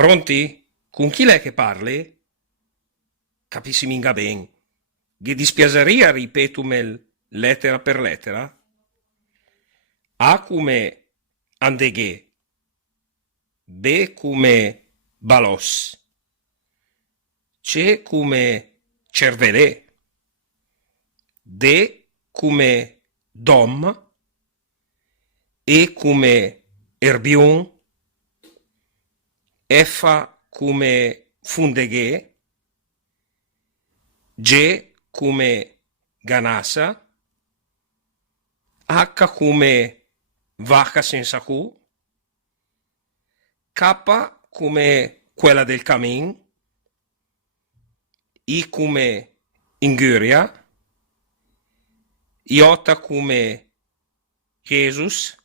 Pronti? Con chi l'è che parli? Capissi minga ben. Gli dispiaceria ripetumel lettera per lettera? A come andeghe, B come balos, C come cervelè, D come dom, E come erbion, F come fundeghe, G come ganassa, H come vacca senza cu, K come quella del camin, I come Inguria, J come Jesus,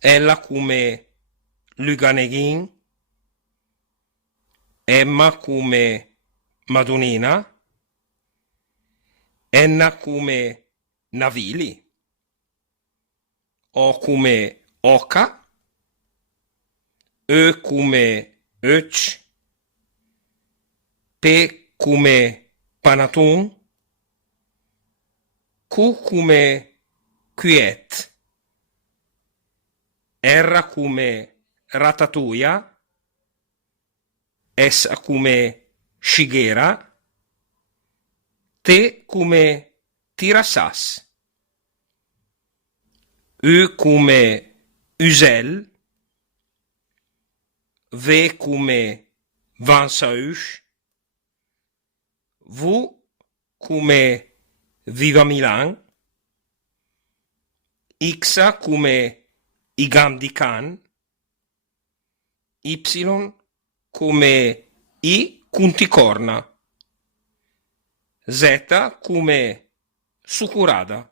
L come Luganeghin, M come Madonnina, N come Navili, O come Oca, E come Öc, P come Panatun, Q come Quiet, R come Ratatouille, S come Shigera, T come Tirassas, U come Uzel, V come Vansauch, V come Viva Milan, X come Igam di Khan, Y come I Cunticorna, Z come Sucurada.